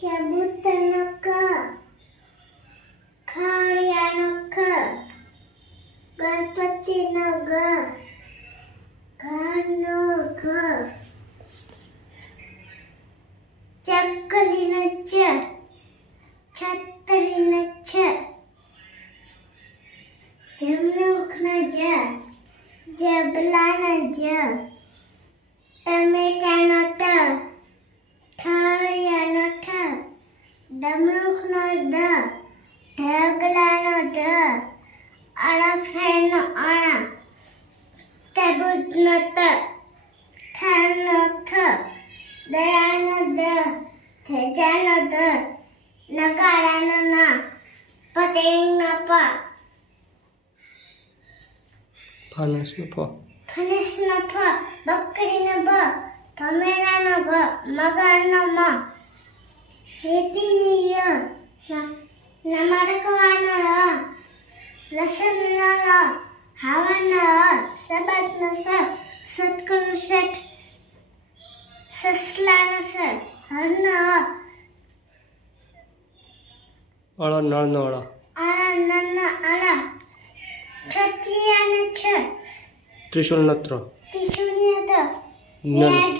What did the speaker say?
કબૂતરનો ક, ખાડિયાનો ખ, ગણપતિનો ગ, ઘરનો ઘ, ચકલીનો ચ, છત્રીનો છ, જમરૂખનો જ, જબલાનો જ, ટમેટાનો ટ, ઠળિયાનો ઠ, ડમરૂખનો ડ, ઢગલાનો ઢ, અળફેનો અણ, તરબૂચનો ત, થરનો થ, દડાનો દ, ધજાનો ધ, નગારાનો ન, પતંગનો પ, ફણસનો ફ, ફણસનો ફ, બકરીનો બ, ભમેડાનો ભ, મગરનો મ, રેતીની ય, નમરકવાનો ર, લસણનો લ, હાવરનો હ, સબતનો સ, સતકુનો શઠ, સસલાનો સ, હરનો હ, અળ નળનો અળ, આળાનો અળ, છત્રીયાનો છ, ત્રિશુલનો ત્ર, ત્રિશુળનો ત, નન,